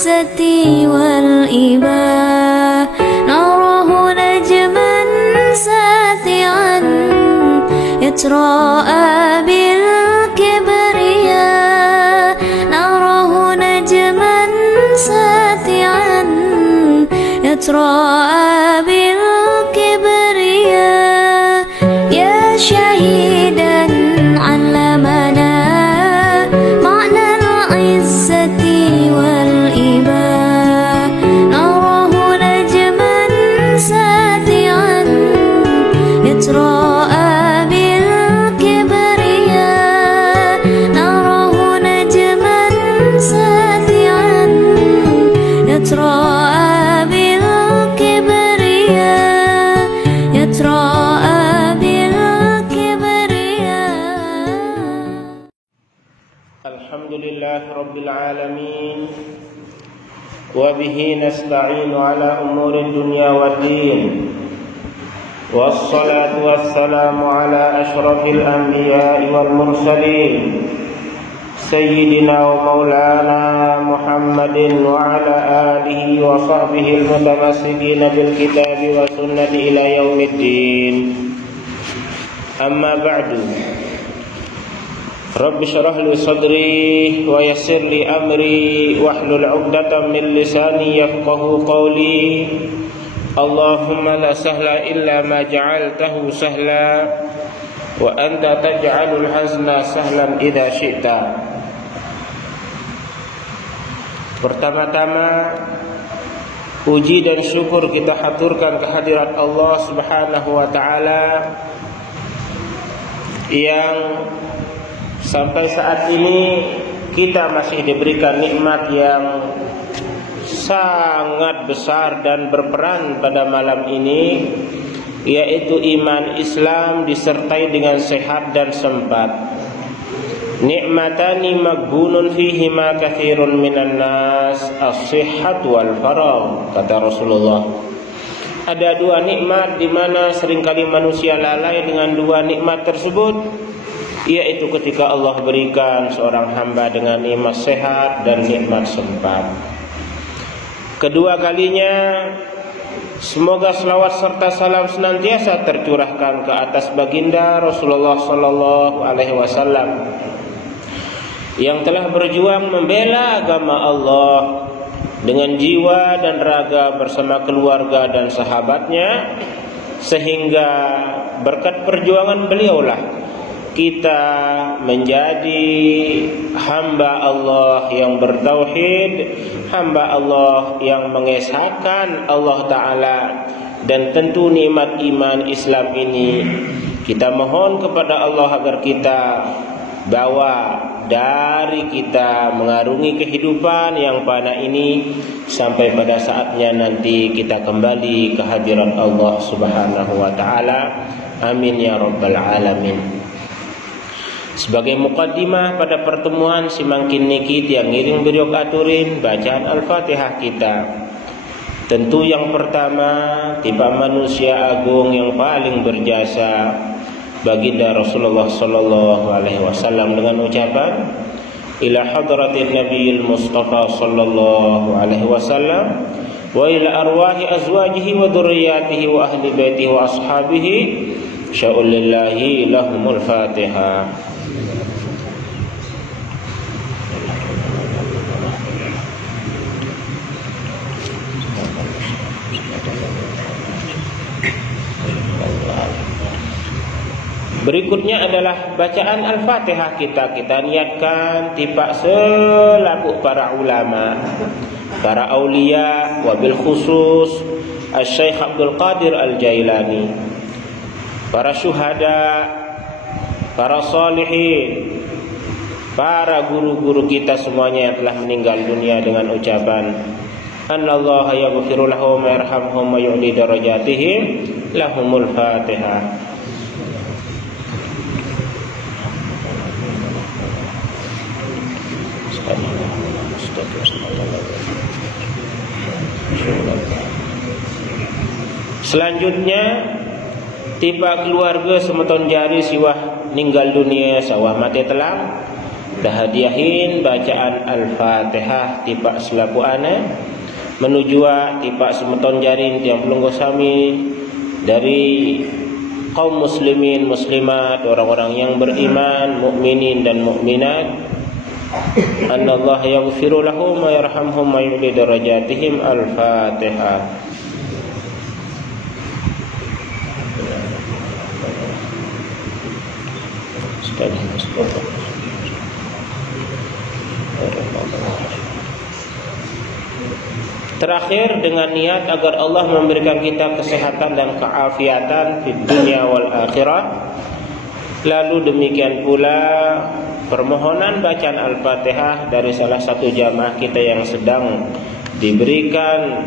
العزة والإباء نراه نجما ساطعا يتراءى بالكبرياء نراه نجما ساطعا يتراءى بالكبرياء يا شهيدا علمنا معنى العزة والإباء نراه نجما ساطعا يتراءى بالكبرياء نراه نجما ساطعا يتراءى بالكبرياء يتراءى بالكبرياء. الحمد لله رب العالمين وبه نستعين على أمور الدنيا والدين والصلاة والسلام على أشرف الأنبياء والمرسلين سيدنا ومولانا محمد وعلى آله وصحبه المتمسكين بالكتاب والسنة إلى يوم الدين. أما بعد رب اشرح لي صدري ويسر لي أمري واحلل عقدة من لساني يفقهوا قولي اللهم لا سهل إلا ما جعلته سهلا وأنت تجعل الحزن سهلا إذا شئت. Pertama-tama puji dan syukur kita haturkan kehadirat Allah Subhanahu wa taala yang sampai saat ini kita masih diberikan nikmat yang sangat besar dan berperan pada malam ini, yaitu iman Islam disertai dengan sehat dan sempat. Nikmatani maghbunun fihima katsirun minan nas as-sihhat wal faragh, kata Rasulullah. Ada dua nikmat di mana seringkali manusia lalai dengan dua nikmat tersebut, yaitu ketika Allah berikan seorang hamba dengan nikmat sehat dan nikmat sempat. Kedua kalinya semoga selawat serta salam senantiasa tercurahkan ke atas baginda Rasulullah sallallahu alaihi wasallam yang telah berjuang membela agama Allah dengan jiwa dan raga bersama keluarga dan sahabatnya, sehingga berkat perjuangan beliaulah kita menjadi hamba Allah yang bertauhid, hamba Allah yang mengesahkan Allah Ta'ala. Dan tentu nikmat iman Islam ini kita mohon kepada Allah agar kita bawa dari kita mengarungi kehidupan yang fana ini sampai pada saatnya nanti kita kembali ke hadirat Allah Subhanahu wa taala. Amin ya rabbal alamin. Sebagai mukaddimah pada pertemuan simangkin niki yang ngiring beriok aturin bacaan Al-Fatihah kita. Tentu yang pertama tiba manusia agung yang paling berjasa, baginda Rasulullah sallallahu alaihi wasallam, dengan ucapan ila hadratin nabiyil mustafa sallallahu alaihi wasallam wa ila arwahi azwajihi wa dzurriyyatihi wa ahli baitihi wa ashabihi sya'ulillahi lahumul fatihah. Berikutnya adalah bacaan Al-Fatihah kita niatkan tiba selaku para ulama, para aulia, wabil khusus Asy-Syaikh Abdul Qadir Al-Jailani, para syuhada, para salihin, para guru-guru kita semuanya yang telah meninggal dunia, dengan ucapan Anallaha yaghfiru lahum wa yarhamhum wa yu'li darajatihim lahumul Fatihah. Selanjutnya tiba keluarga semeton jari siwah ninggal dunia sawah mati telang, dah hadiahin bacaan Al-Fatihah tipak selaku ana menuju tipak semeton jarin tiang pelungguh sami dari kaum muslimin muslimat, orang-orang yang beriman, mukminin dan mukminat. Anallahu yaghfiru lahum wa yarhamhum wa yu'li darajatihim. Al-Fatihah. Terakhir dengan niat agar Allah memberikan kita kesehatan dan keafiatan di dunia wal akhirat. Lalu demikian pula permohonan bacaan Al-Fatihah dari salah satu jamaah kita yang sedang diberikan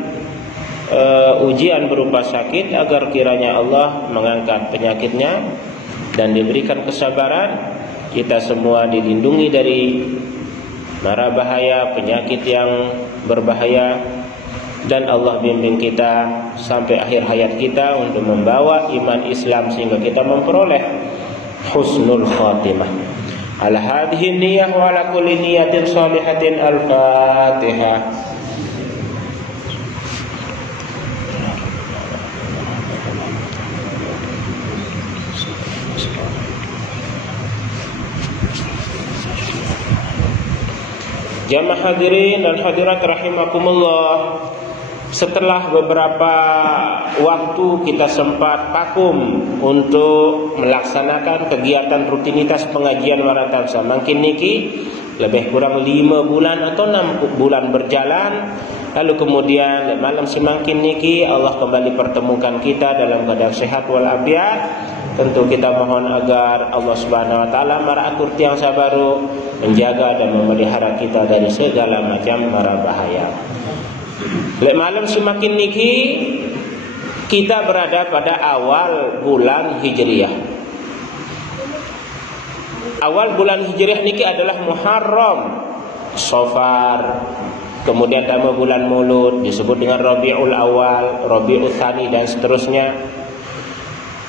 ujian berupa sakit, agar kiranya Allah mengangkat penyakitnya dan diberikan kesabaran. Kita semua dilindungi dari mara bahaya, penyakit yang berbahaya, dan Allah bimbing kita sampai akhir hayat kita untuk membawa iman Islam sehingga kita memperoleh husnul khatimah. Ala hadhihi niyyah wa ala kulli niyatin shalihatin. Al-Fatihah. Jamaah hadirin dan hadirat rahimakumullah, setelah beberapa waktu kita sempat vakum untuk melaksanakan kegiatan rutinitas pengajian Waratan Samangkin niki lebih kurang 5 bulan atau 6 bulan berjalan. Lalu kemudian malam semangkin niki Allah kembali pertemukan kita dalam keadaan sehat walafiat. Tentu kita mohon agar Allah Subhanahu wa taala maraatur tiang sabaru menjaga dan memelihara kita dari segala macam mara bahaya. Lek malam semakin niki kita berada pada awal bulan Hijriah. Awal bulan Hijriah niki adalah Muharram, Safar, kemudian nama bulan Maulud disebut dengan Rabiul Awal, Rabiul Tsani dan seterusnya.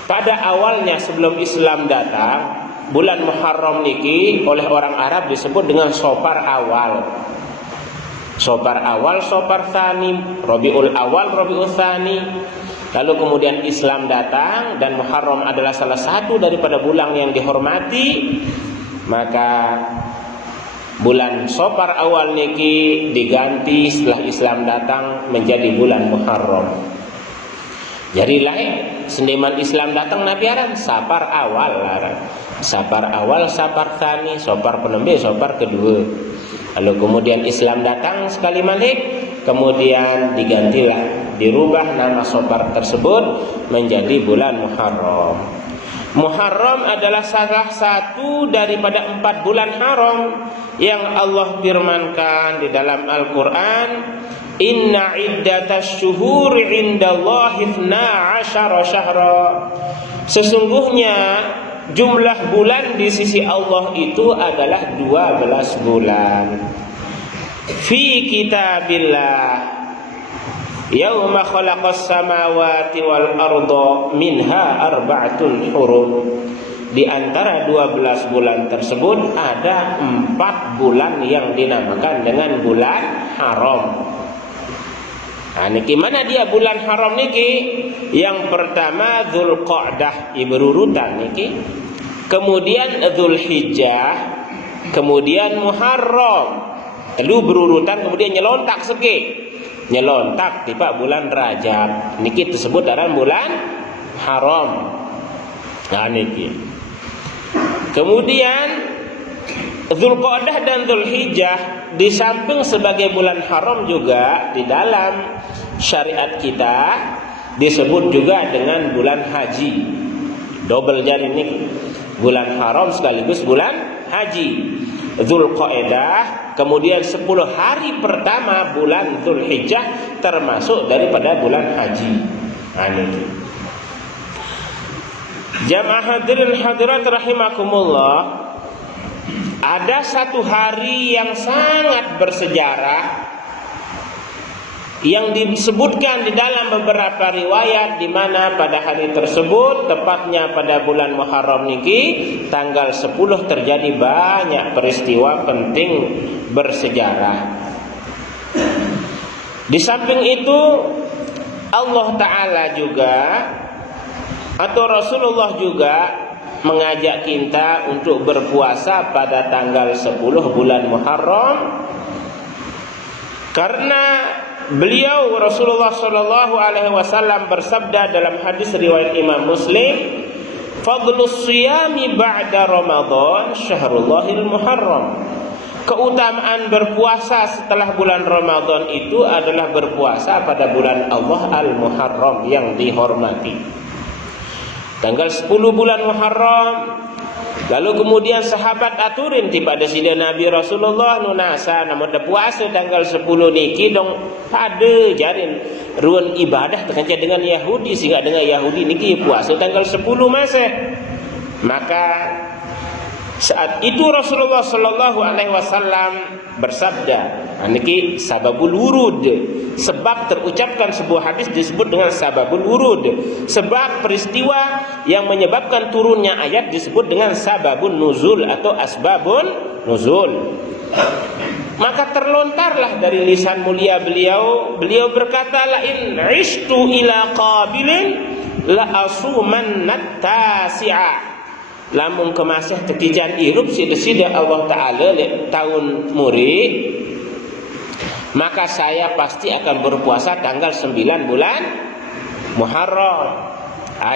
Pada awalnya sebelum Islam datang, bulan Muharram niki oleh orang Arab disebut dengan Safar Awal. Safar Awal, Safar Tsani, Rabiul Awal, Rabiul Tsani. Lalu kemudian Islam datang dan Muharram adalah salah satu daripada bulan yang dihormati, maka bulan Safar Awal niki diganti setelah Islam datang menjadi bulan Muharram. Jadi lain sendiman Islam datang Nabi aran Safar Awal aran. Safar Awal, Safar Tsani, Safar penembe, Safar kedua. Lalu kemudian Islam datang sekali balik, kemudian digantilah, dirubah nama Safar tersebut menjadi bulan Muharram. Muharram adalah salah satu daripada 4 bulan haram yang Allah firmankan di dalam Al-Quran. Inna iddatas syuhuri indallahi 12 syahra. Sesungguhnya jumlah bulan di sisi Allah itu adalah 12 bulan. Fi kitabillah yauma khalaqas samawati wal arda minha arba'atun hurum. Di antara 12 bulan tersebut ada 4 bulan yang dinamakan dengan bulan haram. Nah, niki mana dia bulan haram niki? Yang pertama Dzulqa'dah, berurutan niki. Kemudian Dzulhijjah, kemudian Muharram. Lalu berurutan kemudian nyelontak seke. Nyelontak tiba bulan Rajab. Niki tersebut dalam bulan haram. Nah niki. Kemudian Dzulqa'dah dan Dzulhijjah di samping sebagai bulan haram juga di dalam syariat kita disebut juga dengan bulan haji. Double jari ini bulan haram sekaligus bulan haji. Dzulqa'dah, kemudian 10 hari pertama bulan Dzulhijjah termasuk daripada bulan haji. Ini. Jamaah hadirin hadirat rahimakumullah, ada satu hari yang sangat bersejarah yang disebutkan di dalam beberapa riwayat di mana pada hari tersebut tepatnya pada bulan Muharram niki tanggal 10 terjadi banyak peristiwa penting bersejarah. Di samping itu Allah Ta'ala juga atau Rasulullah juga mengajak kita untuk berpuasa pada tanggal 10 bulan Muharram, karena beliau Rasulullah sallallahu alaihi wasallam bersabda dalam hadis riwayat Imam Muslim, "Fadlus shiyami ba'da Ramadan syahrullahil Muharram." Keutamaan berpuasa setelah bulan Ramadan itu adalah berpuasa pada bulan Allah Al-Muharram yang dihormati. Tanggal 10 bulan Muharram. Lalu kemudian sahabat aturin pada sida Nabi Rasulullah nunasa namun ada puasa tanggal 10 niki dong pada jarin ruan ibadah terkait dengan Yahudi, sehingga dengan Yahudi niki puasa tanggal 10 masih. Maka saat itu Rasulullah sallallahu alaihi wasallam bersabda, niki sababul wurud, sebab terucapkan sebuah hadis disebut dengan sababul wurud, sebab peristiwa yang menyebabkan turunnya ayat disebut dengan sababun nuzul atau asbabun nuzul. Maka terlontarlah dari lisan mulia beliau berkata, la in ishtu ila qabilin la asumannat tasi'a. Lamun kemasih tekijan irup sida Allah Ta'ala tahun murid, maka saya pasti akan berpuasa tanggal 9 bulan Muharram.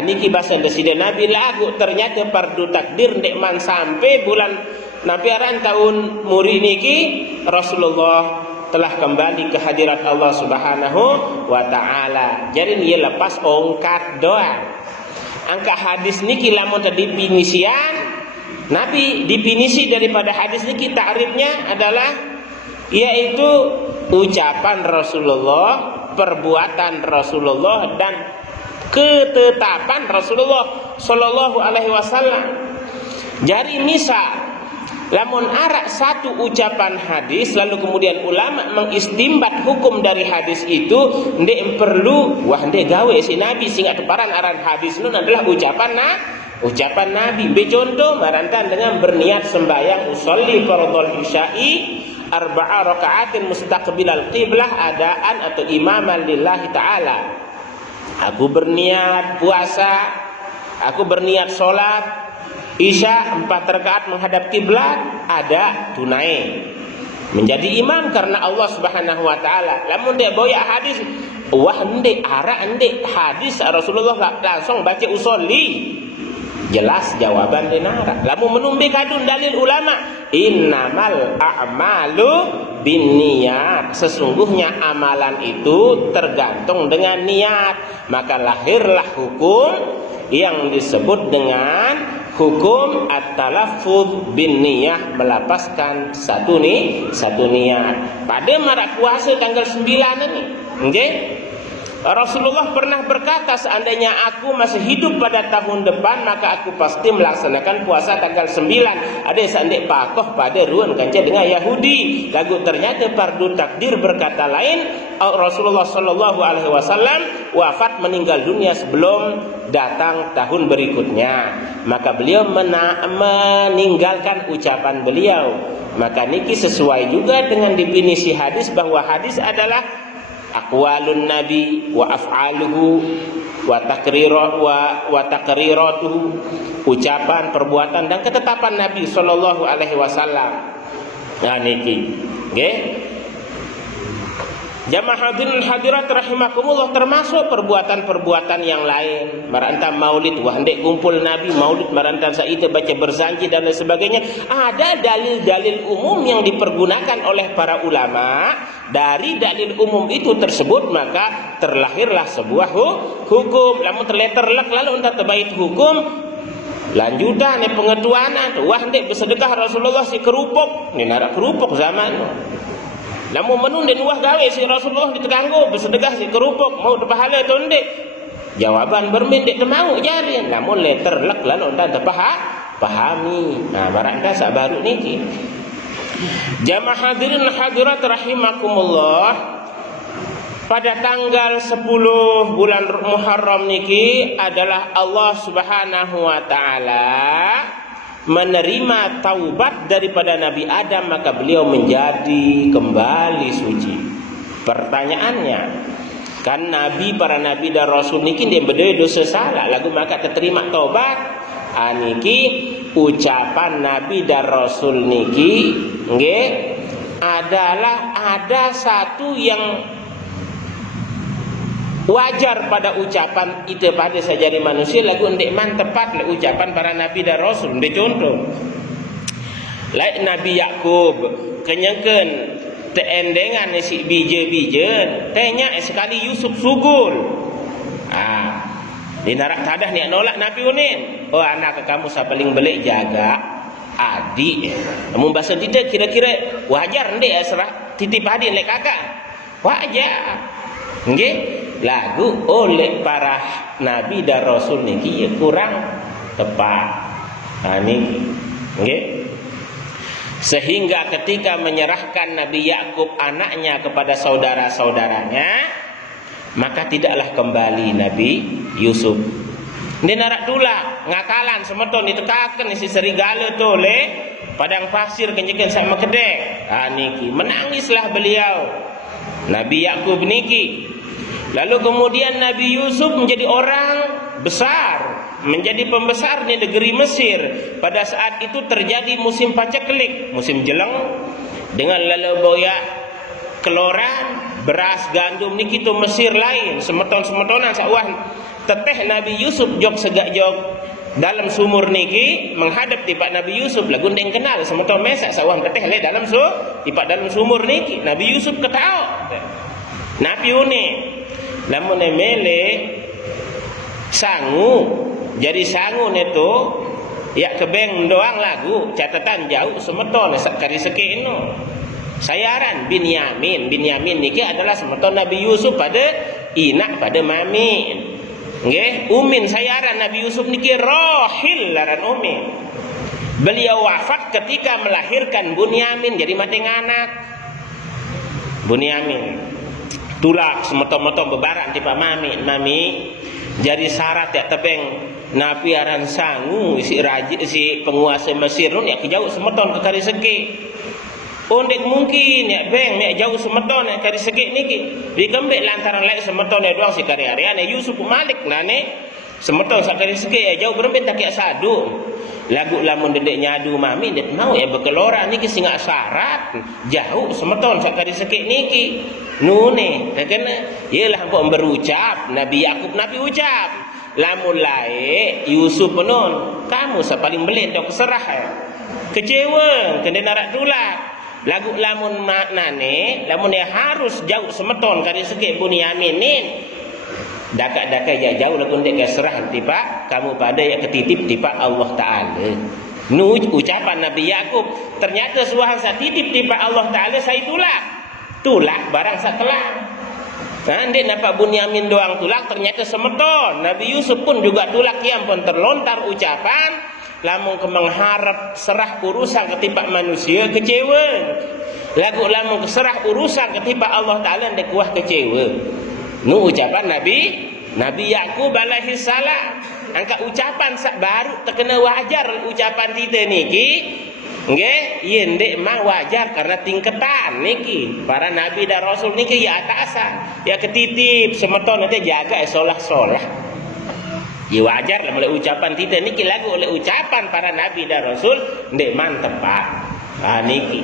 Niki bahasa sida Nabi lagu ternyata fardu takdir ndekman sampai bulan nabiaran tahun murid niki Rasulullah telah kembali ke hadirat Allah Subhanahu wa Ta'ala. Jadi dia lepas ongkat doa. Angka hadis niki lamun definisian Nabi definisi daripada hadis niki ta'rifnya adalah yaitu ucapan Rasulullah, perbuatan Rasulullah dan ketetapan Rasulullah sallallahu alaihi wasallam. Jadi misal lamun arak satu ucapan hadis lalu kemudian ulama mengistimbat hukum dari hadis itu, ndek perlu wah ndek gawe si Nabi sehingga teparan aran hadis itu adalah ucapan Nabi. Be contoh marantan dengan berniat sembahyang usolli fardhul isya'i arba'a raka'atin mustaqbilal qiblah adaan atau imaman lillahi ta'ala. Aku berniat puasa, aku berniat sholat Isya 4 rakaat menghadap kiblat, ada tunai menjadi imam karena Allah Subhanahu wa Ta'ala. Lamun dia boya hadis wah ndek ara ndek hadis Rasulullah langsung baca usolli, jelas jawaban denara. Lamun menumbi kadun dalil ulama, innamal a'malu binniyat, sesungguhnya amalan itu tergantung dengan niat. Maka lahirlah hukum yang disebut dengan hukum at-talaffuz bin niyah, melapaskan satu niat. Pada marak puasa tanggal 9 ini, nggih. Rasulullah pernah berkata, seandainya aku masih hidup pada tahun depan maka aku pasti melaksanakan puasa tanggal 9. Ada sandek pakoh pada ruan kanca dengan Yahudi. Lagu ternyata fardu takdir berkata lain, Rasulullah sallallahu alaihi wasallam wafat meninggal dunia sebelum datang tahun berikutnya. Maka beliau meninggalkan ucapan beliau. Maka niki sesuai juga dengan definisi hadis bahwa hadis adalah aqwalun nabi wa af'aluhu wa taqriratuhu, ucapan, perbuatan dan ketetapan Nabi sallallahu alaihi wasallam. Nah niki nggih. Jamaah hadirin hadirat rahimakumullah, termasuk perbuatan-perbuatan yang lain. Maranta maulid, wah ndek kumpul Nabi maulid, maranta saita baca berjanji dan lain sebagainya. Ada dalil-dalil umum yang dipergunakan oleh para ulama. Dari dalil umum itu tersebut maka terlahirlah sebuah hukum. Lamun terleterlek lalu entah terbaik hukum lanjutan ni pengetuanan. Wah ndek bersedekah Rasulullah si kerupuk. Ni narak kerupuk zaman. Namun menundin wah gawe si Rasulullah diteganggu bersedekah si kerupuk mau terpahala tu ndek. Jawaban bermindek temau jari. Namun leterlek lalu entah terpahami. Nah barangkali sabaru niki. Jamaah hadirin hadirat rahimakumullah, pada tanggal 10 bulan Muharram niki adalah Allah Subhanahu wa taala menerima taubat daripada Nabi Adam, maka beliau menjadi kembali suci. Pertanyaannya, kan Nabi, para Nabi dan Rasul niki dia berdua dosa salah, lagu maka terima taubat. Niki ucapan Nabi dan Rasul niki nggih adalah ada satu yang wajar pada ucapan itu pada sejari manusia, lagu ndek man tepat le ucapan para nabi dan rasul. Ndek contoh lain Nabi Yakub kenyangkeun teendengan si bije-bije tanya sekali Yusuf sugul. Di narak tadah ni nolak Nabi unin. Oh anak kamu sa paling belik jaga adik. Namun bahasa tidak kira-kira wajar ndek serah titip adik lek kakak. Wajar. Nggih? Lagu oleh para nabi dan rasul niki ya kurang tepat. Niki nggih. Sehingga ketika menyerahkan Nabi Yakub anaknya kepada saudara-saudaranya, maka tidaklah kembali Nabi Yusuf. Dia narak tula ngakalan semeton ditekakan si serigala tu le padang pasir kenjekan sama kedek. Niki menangislah beliau Nabi Yakub niki. Lalu kemudian Nabi Yusuf menjadi orang besar, menjadi pembesar di negeri Mesir. Pada saat itu terjadi musim paceklik, musim jeleng, dengan lalu boyak keloran, beras, gandum niki tu Mesir lain, semeton-semetonan sawan. Teteh Nabi Yusuf jok segak jok dalam sumur niki menghadap tipak Nabi Yusuf lagu ndeng kenal semeton mesak sawan teteh le dalam tipak dalam sumur niki. Nabi Yusuf ketawa. Nabi une lamun mele sangu jadi sangu neto ya kebeng doang lagu catatan jauh semeton sakari sekeno sayaran Binyamin niki adalah semeton Nabi Yusuf pada inak pada mami nggih umin sayaran Nabi Yusuf niki Rohil laran umin. Beliau wafat ketika melahirkan Bunyamin jadi mateng anak Bunyamin tulak semeton-meton bebaran tipa mami jadi syarat ya tepeng napi aran sangu si raja si penguasa Mesir nun ya kejauh semeton ke kari segi ondek mungkin ya beng ya jauh semeton ya kari segi niki dikembek lantaran lain semeton ya doang si kari ariane Yusuf Malik nane semeton sakari segi ya jauh berempet tak ya sadu lagu lamun dedek nyadu mami det mau ya bekelora niki singa syarat jauh semeton sakari segi niki nune kena yalah hangko berucap Nabi Yakub Nabi ucap lamun lae Yusuf penon kamu sa paling belit dok serah ya kecewa kena narak tulak lagu lamun maknane lamun ya harus jauh semeton kari segi Bunyamin nin dakat-dakat ya jauh lagu ndek serah tiba kamu pada ya ketitip tiba Allah Taala. Nu ucapan Nabi Yakub ternyata suahang sa titip tiba Allah Taala saya tulak barang setelah ndek napa Bunyamin doang tulak ternyata semeton Nabi Yusuf pun juga tulak yang pun terlontar ucapan lamun mengharap serah urusan ketipa manusia kecewa lagu lamun serah urusan ketipa Allah Taala ndek kuah kecewa. Nu ucapan Nabi Yakub alaihi salam. Angka ucapan sak baru terkena wajar ucapan kita niki. Nggih, yen ndek mah wajar karena tingkatan niki. Para nabi dan rasul niki ya atasan, ya ketitip semeton nanti jaga solah-solah. Ya wajar lah mulai ucapan kita niki lagu oleh ucapan para nabi dan rasul ndek mantep Pak. Niki.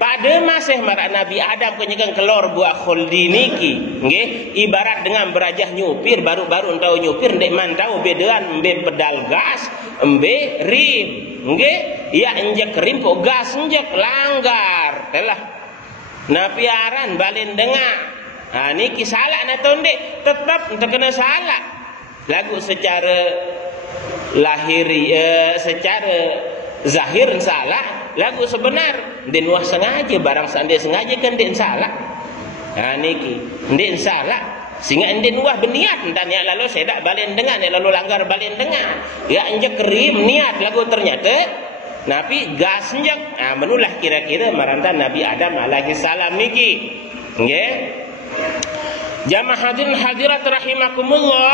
Pada masa marak Nabi Adam kenyakan kelor buah khuldi niki, nggih, ibarat dengan berajah nyupir baru-baru tahu nyupir ndek man tahu bedaan embe pedal gas, embe rim, nggih, ya injek rim kok gas injek langgar, telah. Napiaran balen dengar. Niki salah na ndek, tetap terkena salah. Lagu secara lahiri secara zahir salah, lagu sebenar den wah sengaja barang sande sengaja kan den salah. Niki den salah sehingga den wah berniat dan ya lalu sedak balen dengan ya lalu langgar balen dengan ya injek krim niat lagu ternyata nabi gas injek menulah kira-kira maranta Nabi Adam alaihi salam niki nggih. Jamaah hadirin hadirat rahimakumullah.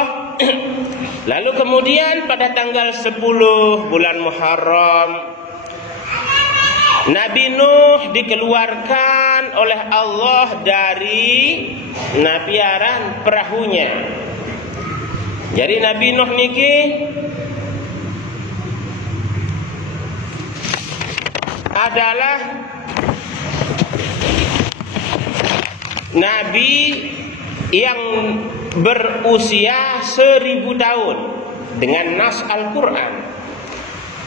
Lalu kemudian pada tanggal 10 bulan Muharram, Nabi Nuh dikeluarkan oleh Allah dari napiaran perahunya. Jadi Nabi Nuh niki adalah Nabi yang berusia 1000 tahun dengan nas Al-Quran.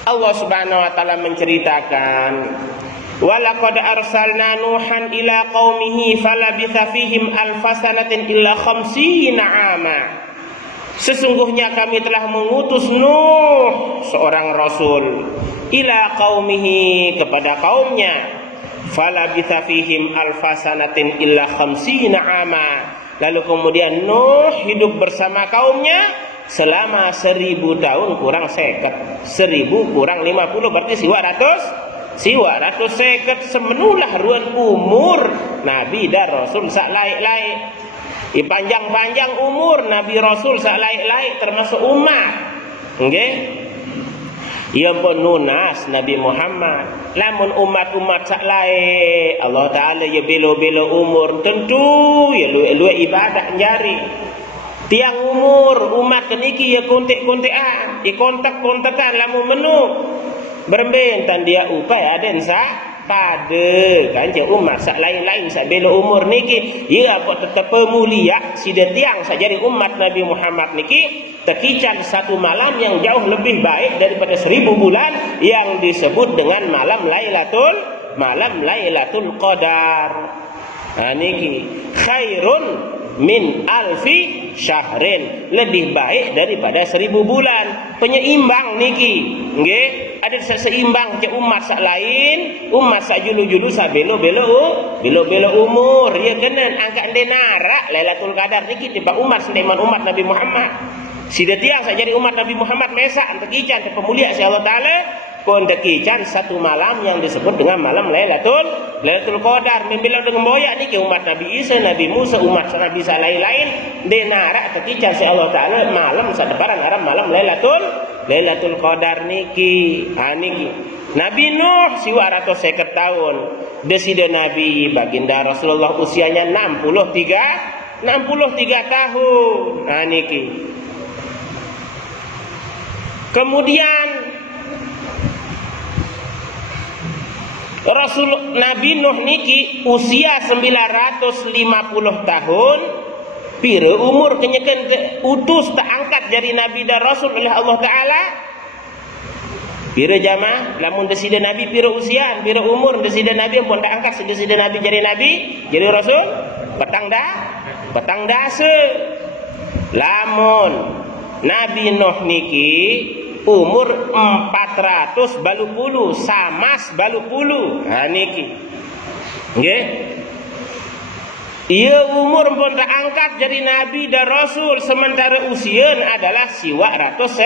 Allah Subhanahu wa taala menceritakan, "Walaqad arsalna Nuhan ila qaumihi falabitha fihim alfasanatin illa khamsina 'ama." Sesungguhnya kami telah mengutus Nuh, seorang rasul, ila qaumihi, kepada kaumnya, falabitha fihim alfasanatin illa khamsina 'ama. Lalu kemudian Nuh hidup bersama kaumnya selama 1000 tahun kurang 50. 1000 kurang 50 berarti siwa ratus seket. Semenulah ruan umur Nabi dan Rasul sak laik-laik. Panjang-panjang umur Nabi Rasul sak laik-laik termasuk umat. Nggih. Ya pun nunas Nabi Muhammad. Lamun umat-umat sak lain Allah Ta'ala ya belo-belo umur, tentu ya lu ibadah jari. Tiang umur umat keniki ya kontek-kontekan, ya kontek-kontekan lamun menu. Berbentan dia upai aden sak pada kan je umat sak lain-lain sak belo umur niki ya apa tetap mulia sida tiang sak jadi umat Nabi Muhammad niki tekican satu malam yang jauh lebih baik daripada 1000 bulan yang disebut dengan malam Lailatul Qadar. Nah niki khairun min alfi syahrin, lebih baik daripada 1000 bulan. Penyeimbang niki nggih, ada seimbang ke umat sak lain, umat sak julu-julu sak belo-belo umur. Ya kena angkat denara Lailatul Qadar niki tiba umat sendeman umat Nabi Muhammad. Sida tiang sak jadi umat Nabi Muhammad mesak antekican te pemulia si Allah Taala kon tekican satu malam yang disebut dengan malam Lailatul Qadar. Membilang dengan boyak niki umat Nabi Isa, Nabi Musa, umat Nabi sak lain-lain denara tekican si Allah Taala malam sak debaran haram malam Lailatul Qadar niki. Ha niki. Nabi Nuh siwa 150 tahun. Desida Nabi baginda Rasulullah usianya 63 tahun. Ha niki. Kemudian Rasul Nabi Nuh niki usia 950 tahun. Pira umur kenyakan utus terangkat jadi Nabi dan Rasul oleh Allah Ta'ala. Pira jamaah lamun desida Nabi pira usia, pira umur desida Nabi pun tak angkat desida Nabi jadi Nabi, jadi Rasul. Petang dasa. Lamun Nabi Nuh niki umur 400 balu puluh, samas balu puluh. Ha niki. Nggih. Ia umur pun tak angkat jadi Nabi dan Rasul, sementara usia adalah siwa ratus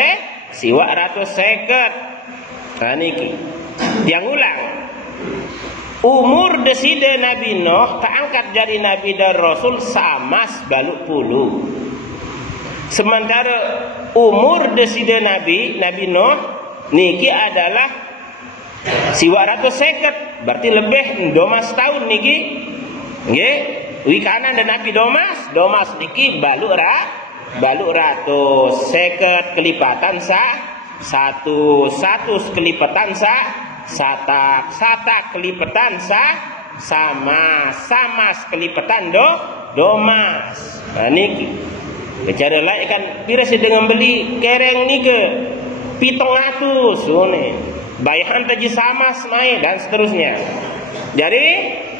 seket. Ha niki. Yang ulang. Umur desida Nabi Nuh tak angkat jadi Nabi dan Rasul samas balu puluh. Sementara umur desida Nabi Nuh niki adalah siwa ratus seket, berarti lebih 12 tahun niki. Nggih, wikanan dan Nabi Domas niki balu ratus seket kelipatan satu kelipatan satak kelipatan sama kelipatan domas. Nah niki. Cara lain kan pira sedang beli kereng ni ke 700 sone. Bayahan taji sama semai dan seterusnya. Jadi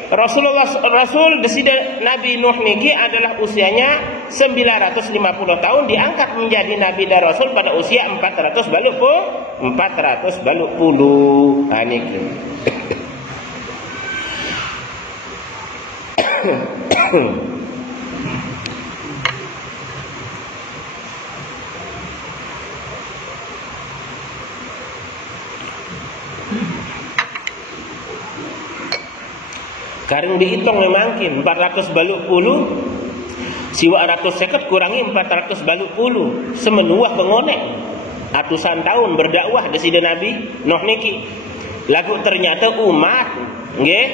Rasul desida Nabi Nuh niki adalah usianya 950 tahun, diangkat menjadi Nabi dan Rasul pada usia 400 baluk puluh. Ha niki. Karena dihitung memang 400 baluk puluh Siwa 150 kurangi 400 baluk puluh. Semenuah pengonek. Atusan tahun berdakwah di sida Nabi Nuh niki. Lagu ternyata umat nggih.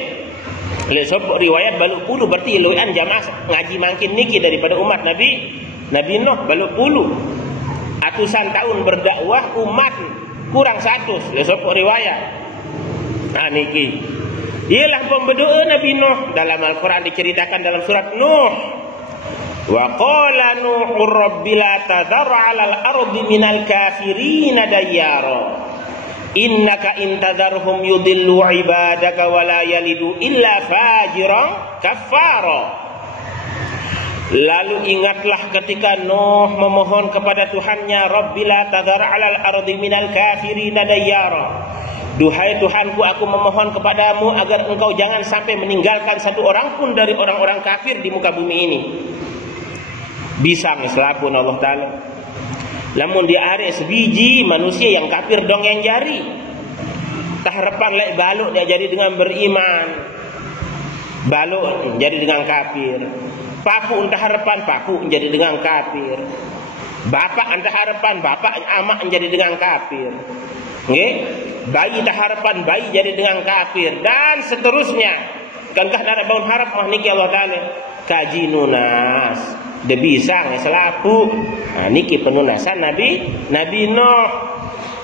Le sopok riwayat baluk puluh berarti luan jamaah ngaji makin niki daripada umat Nabi Nuh baluk puluh. Atusan tahun berdakwah umat kurang 100 le sopok riwayat. Niki. Ialah pemberdoa Nabi Nuh dalam Al-Quran diceritakan dalam surat Nuh. Wa qala Nuhu rabbi la tadhar 'alal ardi minal kafirin dayyara. Innaka intadharhum yudillu ibadaka wa la yalidu illa fajiran kafara. Lalu ingatlah ketika Nuh memohon kepada Tuhannya, Rabbi la tadhar 'alal ardi minal kafirin dayyara. Duhai Tuhanku, aku memohon kepadamu agar engkau jangan sampai meninggalkan satu orang pun dari orang-orang kafir di muka bumi ini. Bisa ngeselapun Allah Ta'ala. Namun di hari sebiji manusia yang kafir dong yang jari. Tak harapan lek baluk dia jadi dengan beriman. Baluk jadi dengan kafir. Papu entah harapan papu jadi dengan kafir. Bapak entah harapan bapak amak jadi dengan kafir. Nggih? Bayi tak harapan bayi jadi dengan kafir dan seterusnya. Kankah nak bangun harap mah niki Allah Ta'ala kaji nunas. Dia bisa ngeselapu. Niki penunasan Nabi Nuh.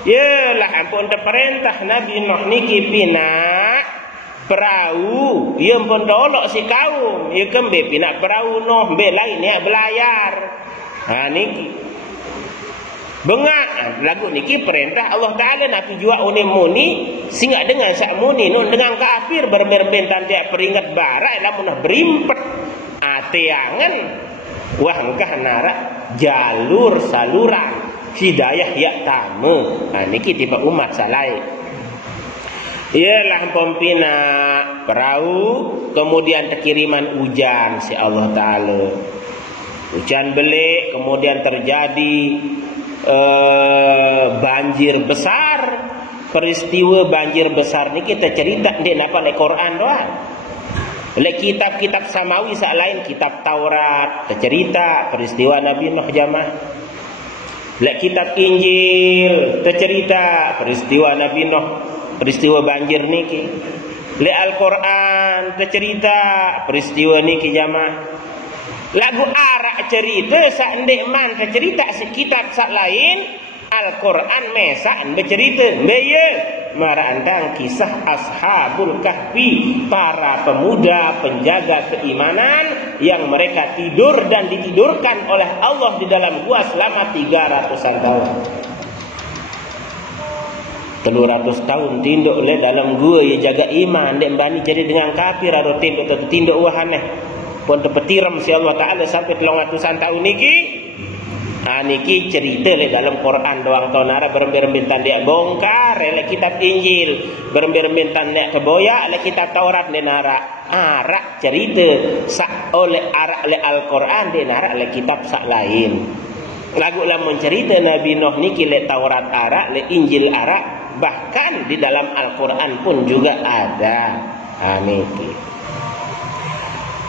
Yalah ampun ada perintah Nabi Nuh niki pinak perahu. Ia pun dolok si kaum. Ia kembe pinak perahu Nuh. Be lain ya belayar. Niki. Bengak lagu niki perintah Allah Ta'ala nak tujuan muni singgah dengan sak muni nun dengan kafir berbentan dia peringat barak lamun berimpet ateangan wah engkah nara jalur saluran hidayah ya tamu. Niki tiba umat salai. Ialah pompina perahu kemudian terkiriman hujan si Allah Ta'ala. Hujan belik kemudian terjadi banjir besar. Peristiwa banjir besar ni kita cerita di napa le Quran doang. Le kitab-kitab samawi sak lain kitab Taurat tercerita peristiwa Nabi Nuh jamaah. Le kitab Injil tercerita peristiwa Nabi Nuh, peristiwa banjir niki. Le Al-Quran tercerita peristiwa niki jamaah. Lagu arak cerita sak ndek man cerita sekitar sak lain Al-Quran mesak bercerita beye marandang kisah Ashabul Kahfi, para pemuda penjaga keimanan yang mereka tidur dan ditidurkan oleh Allah di dalam gua selama 300-an tahun. 300 tahun tinduk le dalam gua ya jaga iman ndek bani jadi dengan kafir ado tinduk wahaneh. Pun terpetiram si Allah Ta'ala sampai 300-an tahun niki. Niki cerita le dalam Quran doang tahun arah berembentan dia bongkar le kitab Injil, berembentan dia keboyak le kitab Taurat le nara arak cerita sak oleh arak le Al-Quran dia nara le kitab sak lain. Lagu lamun cerita Nabi Nuh niki le Taurat arak le Injil arak, bahkan di dalam Al-Quran pun juga ada. Niki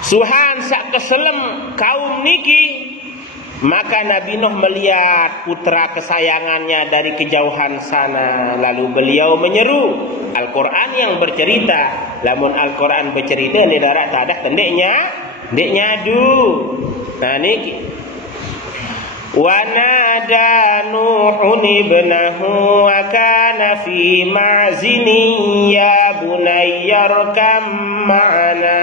Suhan sak keselem kaum niki. Maka Nabi Nuh melihat putra kesayangannya dari kejauhan sana. Lalu beliau menyeru. Al-Quran yang bercerita. Lamun Al-Quran bercerita ni darat tadah tendeknya du. Niki wa nada Nuhun ibnahu wa kana fi ma'zini ya bunayyarkam ma'ana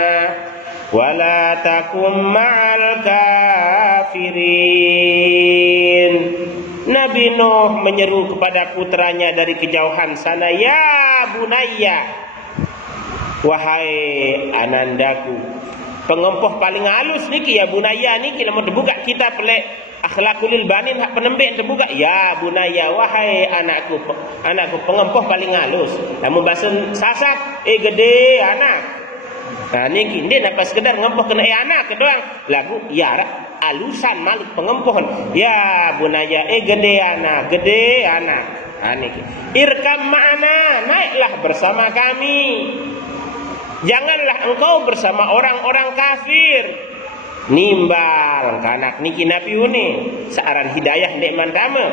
wala takum ma'al kafirin. Nabi Nuh menyeru kepada putranya dari kejauhan sana, ya bunayya, wahai anandaku. Pengempoh paling halus niki ya bunayya niki lamun dibuka kitab le Akhlaqul Banin hak penembek terbuka, ya bunayya, wahai anakku. Anakku pengempoh paling halus. Lamun bahasa Sasak gede anak. Niki dia dapat sekedar ngempoh kena anak doang. Lagu ya alusan malik pengempohan. Ya bunaya gede anak. Niki. Irkam ma'ana, naiklah bersama kami. Janganlah engkau bersama orang-orang kafir. nimbal kanak niki Nabi uni saaran hidayah ndek mandama.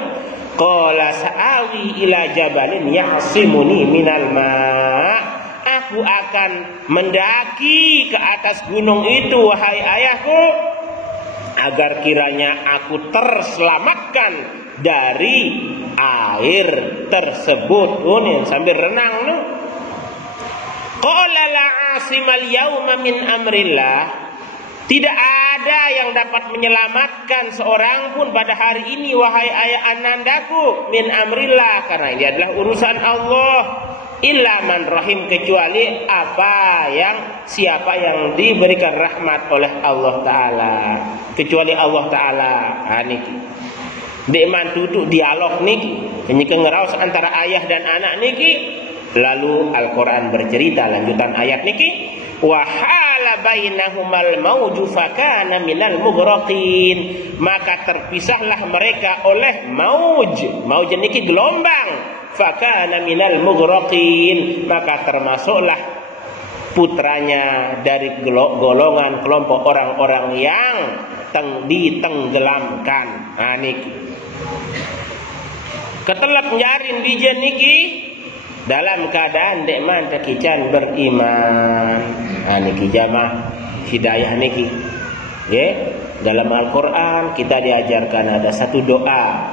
Qala sa'awi ila jabalin yahsimuni minal ma'. Aku akan mendaki ke atas gunung itu wahai ayahku agar kiranya aku terselamatkan dari air tersebut. Unin sambil renang nu. Qala la asimal yauma min amrillah. Tidak ada yang dapat menyelamatkan seorang pun pada hari ini wahai ayah anandaku min amrillah, karena ini adalah urusan Allah. Illa man rahim, kecuali siapa yang diberikan rahmat oleh Allah Ta'ala, kecuali Allah Ta'ala. Niki dek man duduk dialog niki kenyike ngeraos antara ayah dan anak niki. Lalu Al-Quran bercerita lanjutan ayat niki, wa hala bainahumal mauju fakana minal mughraqin. Maka terpisahlah mereka oleh mauj niki gelombang, fakana minal mughraqin, maka termasuklah putranya dari golongan kelompok orang-orang yang ditenggelamkan. Niki ketelap nyarin bijen niki dalam keadaan dek man takican beriman. Niki jamaah hidayah niki. Dalam Al-Quran kita diajarkan ada satu doa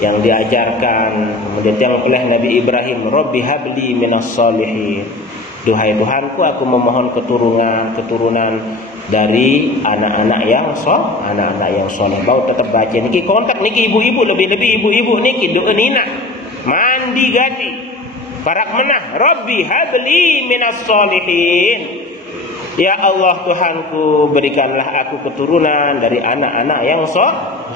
yang diajarkan kemudian yang oleh Nabi Ibrahim, Rabbi habli minas solihin. Duhai Tuhanku, aku memohon keturunan dari anak-anak yang soleh. Bau tetap baca niki kontak niki ibu-ibu, lebih-lebih ibu-ibu niki doa nina mandi gadi parak menah, Rabbi habli minas solihin. Ya Allah Tuhanku, berikanlah aku keturunan dari anak-anak yang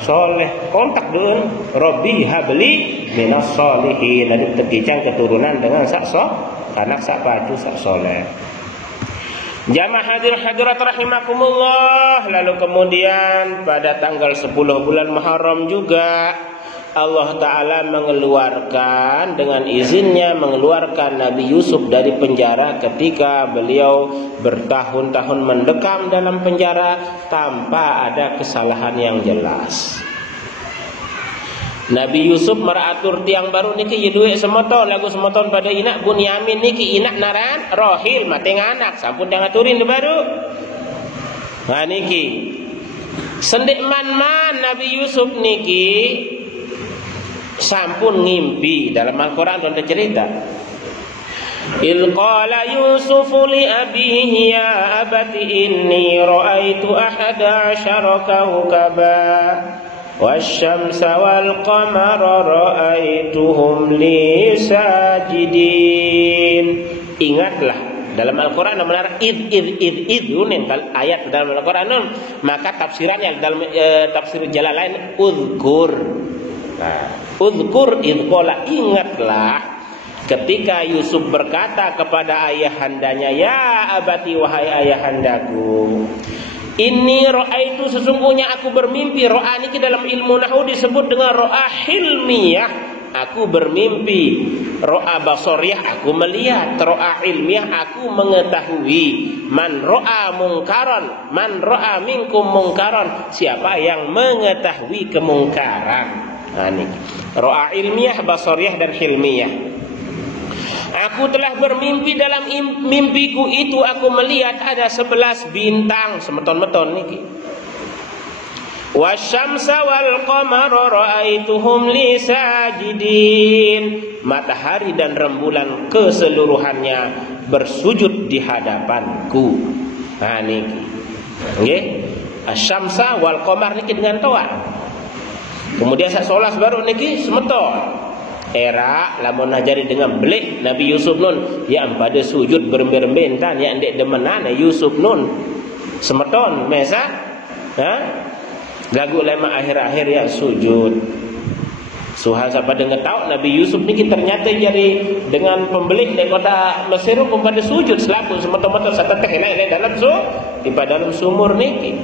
soleh. Kontak dengan Rabbi habli minas solihin. Dari terkicang keturunan dengan anak sak pacu sak soleh. Jamaah hadirat rahimakumullah. Lalu kemudian pada tanggal 10 bulan Muharram juga Allah Ta'ala mengeluarkan dengan izinnya mengeluarkan Nabi Yusuf dari penjara ketika beliau bertahun-tahun mendekam dalam penjara tanpa ada kesalahan yang jelas. Nabi Yusuf meratur tiang baru niki duit semoton lagu semoton pada inak Bunyamin niki inak naran rohil mateng anak sampun yang ngaturin baru. Niki sendek man Nabi Yusuf niki sampun ngimpi. Dalam Al-Quran ada cerita, Il qala Yusufu li abihi ya abati inni ra'aitu ahada asyara kawkaba wasyamsa wal qamara ra'aituhum li sajidin. Ingatlah dalam Al-Quran benar id ayat dalam Al-Quran maka tafsirannya dalam tafsir Jalalain uzkur. Uzkur idqala, ingatlah ketika Yusuf berkata kepada ayahandanya, ya abati wahai ayahandaku, inni ra'aitu sesungguhnya aku bermimpi. Ra'a niki dalam ilmu nahwu disebut dengan ra'a hilmiyah, aku bermimpi. Ra'a basariyah, aku melihat. Ra'a ilmiyah, aku mengetahui. Man ra'a mungkaran, man ra'a minkum mungkaran, siapa yang mengetahui kemungkaran. Ini ro'a ilmiah, basariyah dan hilmiyah. Aku telah bermimpi, dalam mimpiku itu aku melihat ada 11 bintang semeton-meton niki. Wasyamsa wal qamara ra'aituhum li sajidin. Matahari dan rembulan keseluruhannya bersujud di hadapanku. Niki. Nggih. Asyamsa wal qamar niki dengan toa. Kemudian sak solas baru niki semeton. Era lamun najari dengan belik Nabi Yusuf nun yang pada sujud beremben-embentan yang dek demenan Yusuf nun semeton mesa. Lagu lema akhir-akhir yang sujud. Suhal siapa dengar tahu Nabi Yusuf niki ternyata jadi dengan pembelik di kota Mesir pun pada sujud selaku semeton-meton sateteh dalam sumur niki.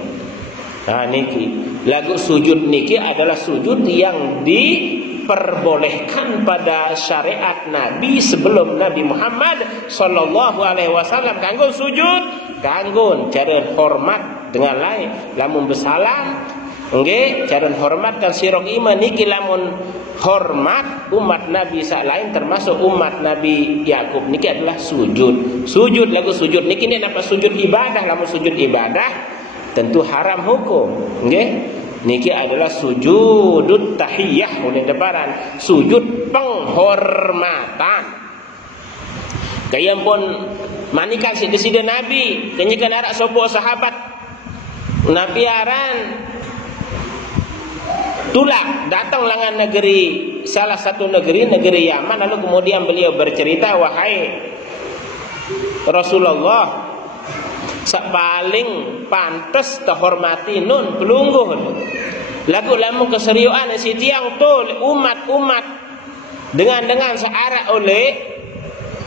Niki lagu sujud niki adalah sujud yang diperbolehkan pada syariat Nabi sebelum Nabi Muhammad sallallahu alaihi wasallam. Kanggo sujud, kanggo cara hormat dengan lain. Lamun bersalam nggih cara hormatkan sirok iman niki lamun hormat umat Nabi sak lain termasuk umat Nabi Yakub niki adalah sujud. Sujud lagu sujud niki ni apa sujud ibadah. Lamun sujud ibadah tentu haram hukum nggih. Niki adalah sujudut tahiyah oleh deparan, sujud penghormatan. Kaya pun manikan sida-sida Nabi, kenyikan arak sopo sahabat Nabi aran tulak datang lengan negeri, salah satu negeri Yaman. Lalu kemudian beliau bercerita, wahai Rasulullah, paling pantas terhormati nun pelungguh. Lagu lamun keseriuan si tiang tu umat dengan searak oleh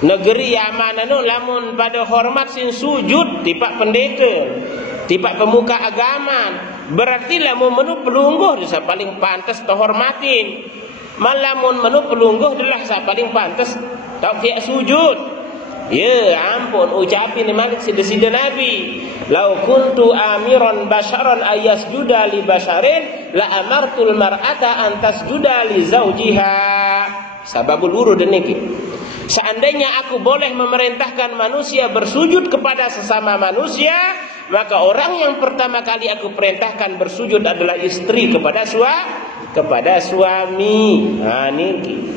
negeri Yaman anu lamun pada hormat sin sujud tipak pendeta, tipak pemuka agama. Berarti lamun menu pelungguh dia paling pantas terhormatin. Malamun menu pelungguh adalah paling pantas tak tiak sujud. Ya ampun, ucapin malik sida-sida Nabi, lau kuntu amiran basharan ayasjuda li basharin la amartul mar'ata an tasjuda li zaujiha. Sababul wurud niki. Seandainya aku boleh memerintahkan manusia bersujud kepada sesama manusia, maka orang yang pertama kali aku perintahkan bersujud adalah istri kepada suami. Niki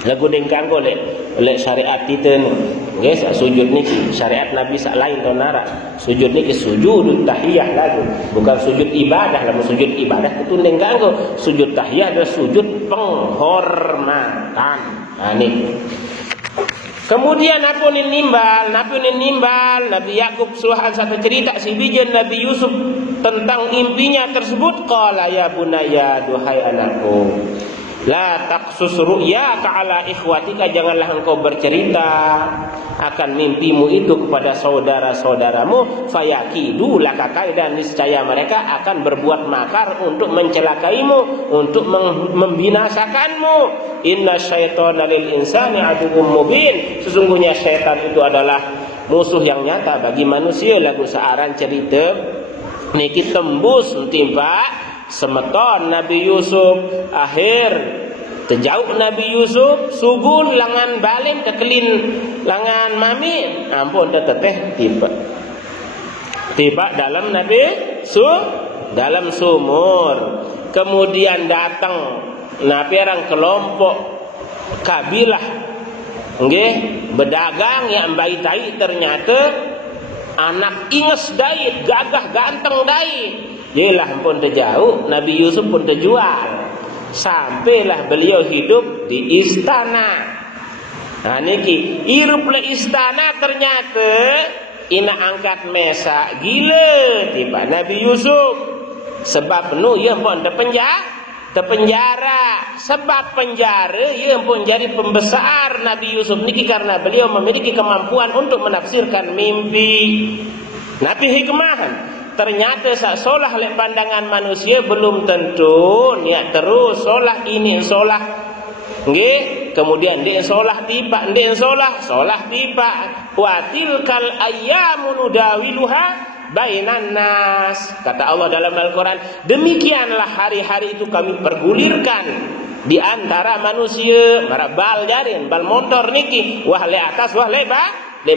lagu dengkang oleh syariat kita ni. Guys, sujud niki syariat Nabi sak lain tau nara. Sujud niki sujud tahiyah lagu, bukan sujud ibadah. Lamun sujud ibadah itu dengkang. Sujud tahiyah adalah sujud penghormatan. Niki. Kemudian Nabi nimbal Nabi Yakub suruhan satu cerita si bijan Nabi Yusuf tentang impinya tersebut. Qala ya bunayya, duhai anakku, la taqsus ru'yaka ala ikhwatika, janganlah engkau bercerita akan mimpimu itu kepada saudara-saudaramu. Fayakidu laka kaidan, niscaya mereka akan berbuat makar untuk mencelakaimu, untuk membinasakanmu. Inna syaitana lil insani aduwwum mubin, sesungguhnya syaitan itu adalah musuh yang nyata bagi manusia. Lagu searan cerita niki tembus timpa semeton Nabi Yusuf. Akhir terjauh Nabi Yusuf sugun langan balim kekelin langan mami, ampun teteh tiba dalam dalam sumur. Kemudian datang Nabi orang kelompok kabilah nggih berdagang yang bayi tai, ternyata anak inges dai, gagah ganteng dai. Yelah pun terjauh, Nabi Yusuf pun terjual. Sampailah beliau hidup di istana. Niki irup le istana, ternyata ina angkat mesa gila tiba Nabi Yusuf. Sebab penuh ia pun terpenjara. Sebab penjara ia pun jadi pembesar Nabi Yusuf niki karena beliau memiliki kemampuan untuk menafsirkan mimpi. Nabi hikmahan. Ternyata solah oleh pandangan manusia belum tentu niat terus solah ini solah nggih, kemudian dia solah tiba, dia solah tiba. Wa tilkal ayyamu nudawiluha bainan nas, kata Allah dalam Al-Qur'an, demikianlah hari-hari itu kami pergulirkan di antara manusia. Marabal jarin bal motor niki wah le atas wah le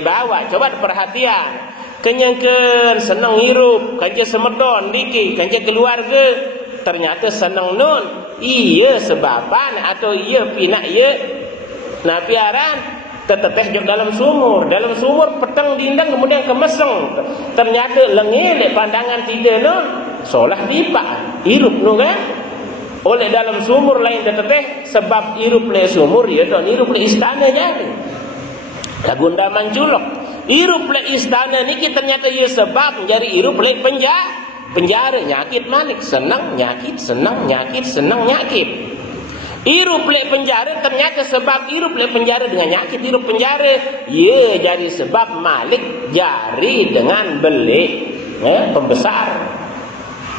bawah. Coba perhatian. Kenyangkan senang hirup kerja semedon niki kerja keluarga, ternyata senang nun. Iya sebaban atau iya pinak iya nabi aran teteteh dalam sumur petang dindang kemudian kemeseng, ternyata lengil pandangan tidak nun solah tiba hirup nun kan oleh dalam sumur lain teteteh sebab hirup le sumur ya don hirup le istana jadi lagunda manculok. Hirup le istana niki ternyata ia sebab menjadi hirup le penjara nyakit malik senang nyakit senang nyakit senang nyakit. Hirup le penjara ternyata sebab hirup le penjara dengan nyakit hirup penjara ia jadi sebab malik jari dengan beli pembesar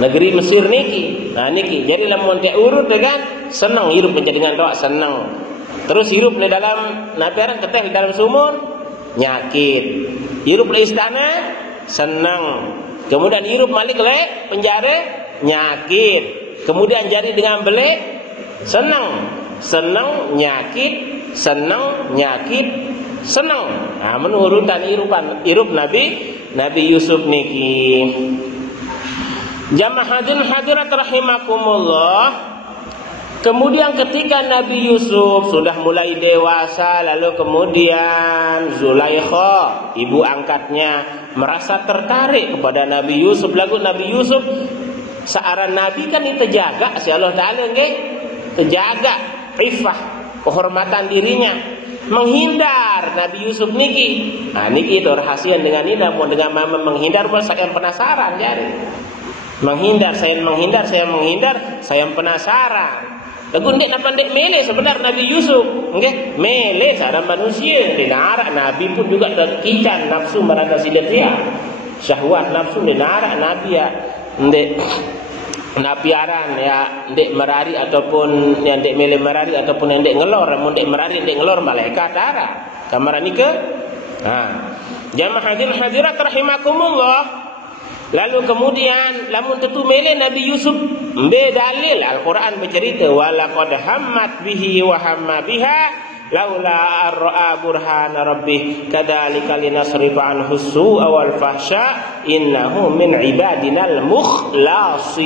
negeri Mesir niki. Niki jadi lamun dia urut dengan senang hirup dengan doa senang. Terus hirup le dalam nabiaran teteh dalam sumur nyakit, hirup le istana senang. Kemudian hirup malik le penjara nyakit. Kemudian jadi dengan beli senang. Senang nyakit, senang nyakit, senang. Nah, menurutan hirup Nabi Yusuf niki. Jamaah hadirin hadirat rahimakumullah. Kemudian ketika Nabi Yusuf sudah mulai dewasa, lalu kemudian Zulaikha, ibu angkatnya, merasa tertarik kepada Nabi Yusuf. Lalu Nabi Yusuf, searan Nabi kan terjaga, si Allah Ta'ala nggih, terjaga iffah, kehormatan dirinya, menghindar Nabi Yusuf niki. Nah niki itu rahasia dengan ini, namun dengan mama menghindar, saya penasaran jadi. Menghindar, saya penasaran. Lagu ndek napa ndek mele sebenarnya Nabi Yusuf, nggih? Mele cara manusia, dinarak Nabi pun juga terkican nafsu meragasi dia. Syahwat nafsu dinarak Nabi ya. Ndek napiaran ya, ndek merari ataupun yang ndek mele merari ataupun yang ndek ngelor, mun ndek merari ndek ngelor malaikat darah. Kamar nike. Nah, jamaah hadirin hadirat rahimakumullah. Lalu kemudian lamun tentu mele Nabi Yusuf be dalil Al-Qur'an bercerita walaqad hammat bihi wa hamma biha laula ar-ra'a burhana rabbih kadzalika linasrifa anhu su'a wal fahsya innahu min ibadinal mukhlasin.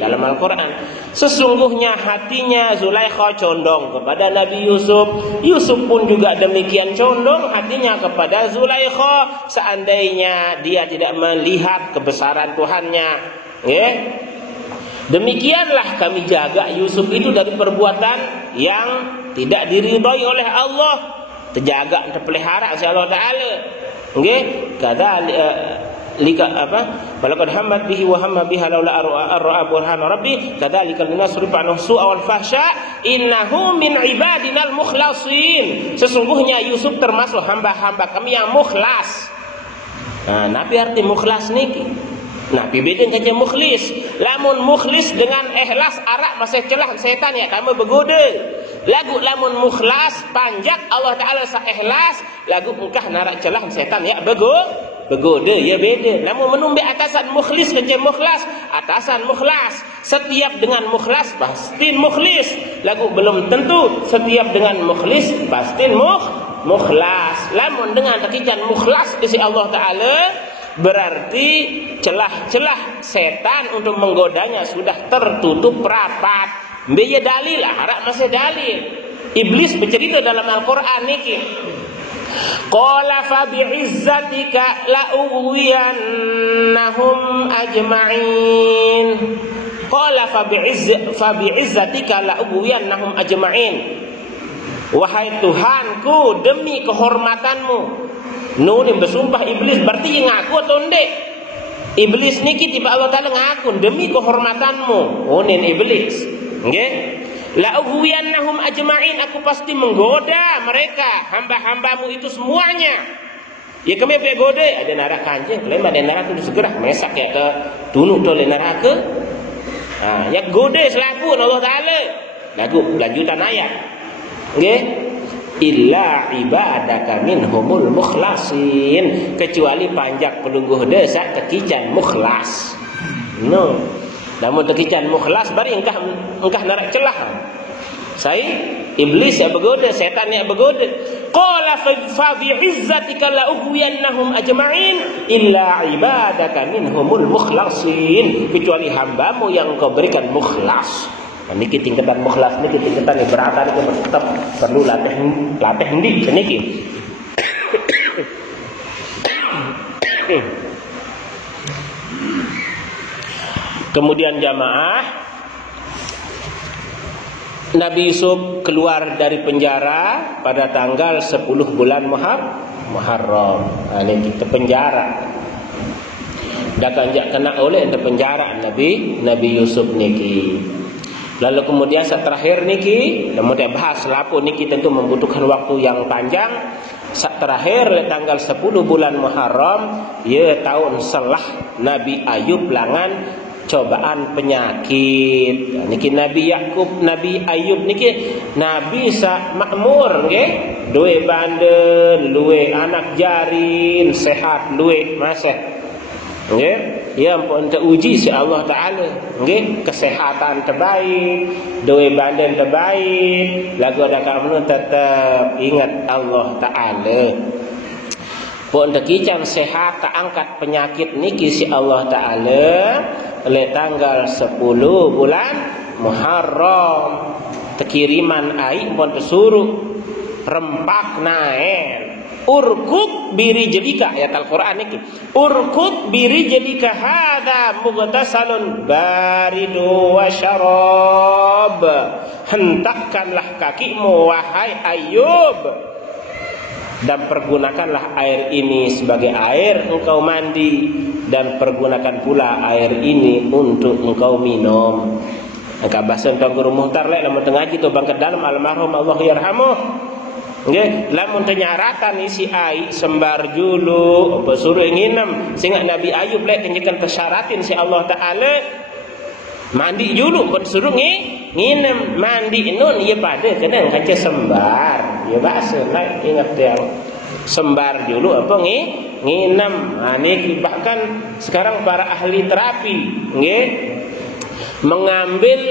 Dalam Al-Qur'an sesungguhnya hatinya Zulaikha condong kepada Nabi Yusuf. Yusuf pun juga demikian condong hatinya kepada Zulaikha, seandainya dia tidak melihat kebesaran Tuhannya. Ya. Demikianlah kami jaga Yusuf itu dari perbuatan yang tidak diridhai oleh Allah. Terjaga, terpelihara oleh Allah Ta'ala. Nggih, lika apa? Walaqad hammat bihi wa hamma biha laula ar-ra'a burhana rabbi kadzalika linasrifa anhu su'a wal fahsya innahu min ibadinal mukhlasin. Sesungguhnya Yusuf termasuk hamba-hamba kami yang mukhlas. Nah, nabi arti mukhlas niki. Nabi beda saja mukhlis. Lamun mukhlis dengan ikhlas arak masih celah setan ya kamu begoda. Lagu lamun mukhlas panjak Allah Ta'ala sa ikhlas lagu engkah narak celah setan ya begoda ya beda. Namun menumbi atasan mukhlis dan mukhlas, atasan mukhlas setiap dengan mukhlas pasti mukhlis. Lagu belum tentu setiap dengan mukhlis pasti mukhlas. Lamun dengan takijan mukhlas di Allah Ta'ala berarti celah-celah setan untuk menggodanya sudah tertutup rapat. Biaya dalil harap masih dalil. Iblis bercerita dalam Al-Qur'an niki. Qala fa bi'izzatika la ughwiyannahum ajma'in. Qala fa bi'izzatika la ughwiyannahum ajma'in. Wahai Tuhanku, demi kehormatanmu. Nunin bersumpah iblis berarti ngaku atau ndek? Iblis niki tiba Allah Ta'ala ngaku demi kehormatanmu. Nunin iblis. Nggih? La ughwiyannahum ajma'in, aku pasti menggoda mereka, hamba-hambamu itu semuanya. Ya kami pe goda ada narak kanjeng, lain ada narak tu segera mesak ya ke tunu tu le neraka. Ah, ya goda selaku Allah Ta'ala. Lagu lanjutan ayat. Nggih? Illa ibadaka minhumul mukhlasin, kecuali panjak pelungguh desa tekican mukhlas. No. Namun tekican mukhlas bari engkah narak celah. Sai iblis ya begoda, setan ya begoda. Qala fa bi izzatika la ughwiyannahum ajma'in illa ibadaka minhumul mukhlasin, kecuali hambamu yang engkau berikan mukhlas. Niki tingkatan mukhlas niki tingkatan beratan itu tetap perlu latih ndik niki. Kemudian jamaah Nabi Yusuf keluar dari penjara pada tanggal 10 bulan Muharram. Nah, ini kita penjara. Dah kanjak kena oleh penjara Nabi Yusuf niki. Lalu kemudian terakhir niki, kemudian bahas lapo niki tentu membutuhkan waktu yang panjang. Terakhir tanggal 10 bulan Muharram, ya tahun selah Nabi Ayub langan cobaan penyakit. Niki Nabi Yakub, Nabi Ayub niki Nabi sa makmur nggih, duwe bandel, duwe anak jarin, sehat, duwe masih. Nggih, ya ampun teruji si Allah Taala. Nggih, kesehatan terbaik, duit badan terbaik, lagu ada kamu tetap ingat Allah Taala. Pun tekicam sehat tak angkat penyakit niki si Allah Taala oleh tanggal 10 bulan Muharram. Tekiriman air pun tersuruh rempak naen. Urkut biri jedika ayat Al-Quran ini. Urkut biri jedika hada mughtasalun baridu wa syarab. Hentakkanlah kakimu wahai Ayub, dan pergunakanlah air ini sebagai air engkau mandi, dan pergunakan pula air ini untuk engkau minum. Angka bahasa Tuan Guru Muhtar lek lamun tengaji tu bangkat dalam almarhum Allah yarhamuh. Nggih, lamun tenyaratan isi ai sembar julu apa suruh nginem sehingga Nabi Ayub lek kenyekan persyaratin si Allah Taala mandi julu pun suruh nginem mandi nun ieu pada kena kaca sembar ya bahasa lain ingat yang sembar dulu apa nginem. Nah ini bahkan sekarang para ahli terapi nggih mengambil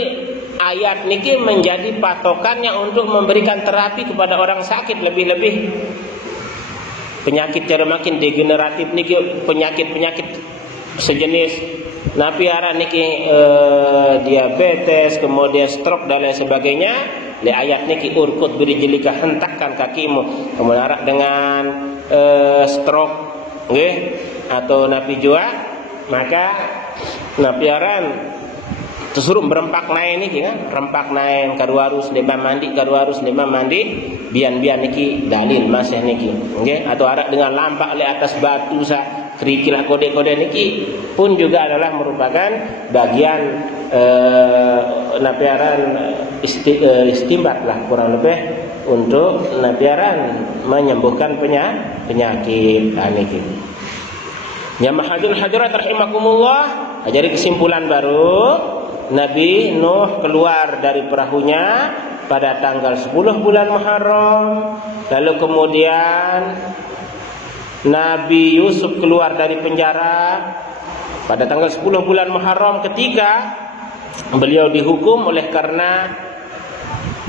ayat niki menjadi patokannya untuk memberikan terapi kepada orang sakit, lebih-lebih penyakit cara makin degeneratif niki, penyakit-penyakit sejenis napiara niki diabetes, kemudian stroke dan lain sebagainya. Le ayat niki urkut beri jelika hentakkan kakimu kemudian dengan stroke nggih atau napi jua, maka napiaran tersuruh berempak naik niki kan, rempak naik karuarus lima mandi, karuarus lima mandi, bian-bian niki dalil masih niki, okay? Atau arak dengan lampak le atas batu sa kerikilah kode-kode niki pun juga adalah merupakan bagian napiaran istimbat lah kurang lebih untuk napiaran menyembuhkan penyakit niki. Ya mahadul hadirat rahimakumullah, jadi kesimpulan baru. Nabi Nuh keluar dari perahunya pada tanggal 10 bulan Muharram. Lalu kemudian Nabi Yusuf keluar dari penjara pada tanggal 10 bulan Muharram ketika beliau dihukum oleh karena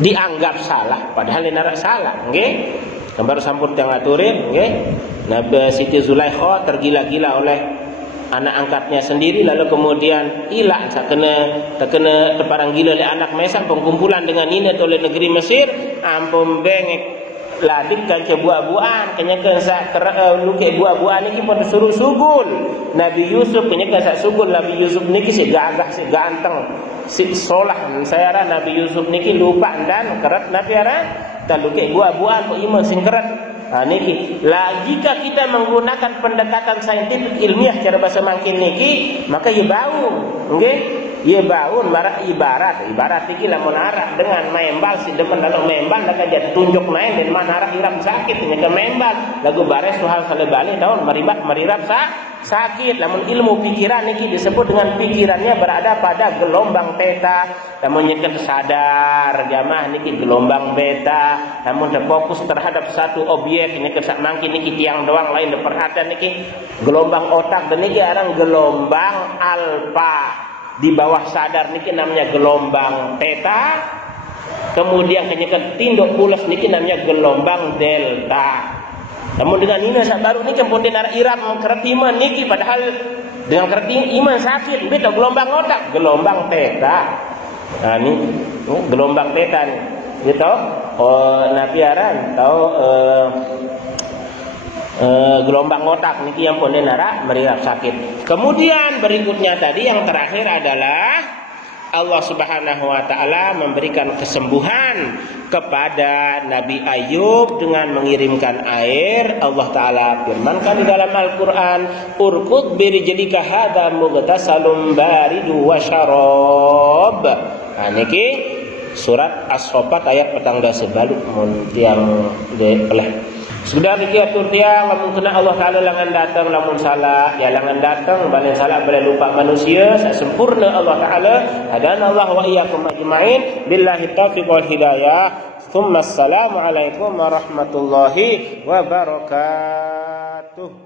dianggap salah padahal tidak salah, nggih. Baru sampur yang aturin, nggih. Nabi Siti Zulaikha tergila-gila oleh anak angkatnya sendiri, lalu kemudian hilang terkena terparang gila oleh anak Mesan, pengkumpulan dengan ini oleh negeri Mesir, ampun bengek ladit kan buah-buahan kenyakan sak luke buah-buahan niki pun disuruh sugul Nabi Yusuf kenyakan sak sugul Nabi Yusuf niki si gagah si ganteng si solah saya ra Nabi Yusuf niki lupa dan keret Nabi ara dan luke buah-buahan kok iman sing keret. Nah, niki lah jika kita menggunakan pendekatan saintifik ilmiah cara bahasa mangkin niki maka ia bau nggih ia bau marah ibarat niki lamun arah dengan membal si demen lalu membal nak jadi tunjuk main dan mana arah irap sakit nya ke membal lagu bares soal salebali daun marirap sakit. Namun ilmu pikiran niki disebut dengan pikirannya berada pada gelombang theta. Namun nyekel sadar jamaah niki gelombang beta. Namun terfokus terhadap satu objek nyekel sak mangkin niki tiang doang lain perhatian niki gelombang otak dan niki arang gelombang alfa. Di bawah sadar niki namanya gelombang theta. Kemudian nyekel tinduk pulas niki namanya gelombang delta. Namun dengan ini saat baru ini kemudian arah irap keretiman niki padahal dengan keretiman iman sakit beda gelombang otak gelombang theta. Nah ini gelombang theta nih gitu. Oh napiaran tahu gelombang otak niki yang pun nara merirap sakit. Kemudian berikutnya tadi yang terakhir adalah Allah Subhanahu wa taala memberikan kesembuhan kepada Nabi Ayub dengan mengirimkan air. Allah taala firmankan di dalam Al-Qur'an, "Urkud birijlika hadza mughtasalun baridu wa syarab." Nah niki surat As-Saffat ayat petang dah sebaluk mun tiang oleh sudah dikiatur tiang lamun kena Allah taala langan datang lamun salah ya langan datang balen salah balen lupa manusia sempurna Allah taala hadana Allah wa iyyakum ajmain billahi taufiq wal hidayah. Tsumma assalamu alaikum warahmatullahi wabarakatuh.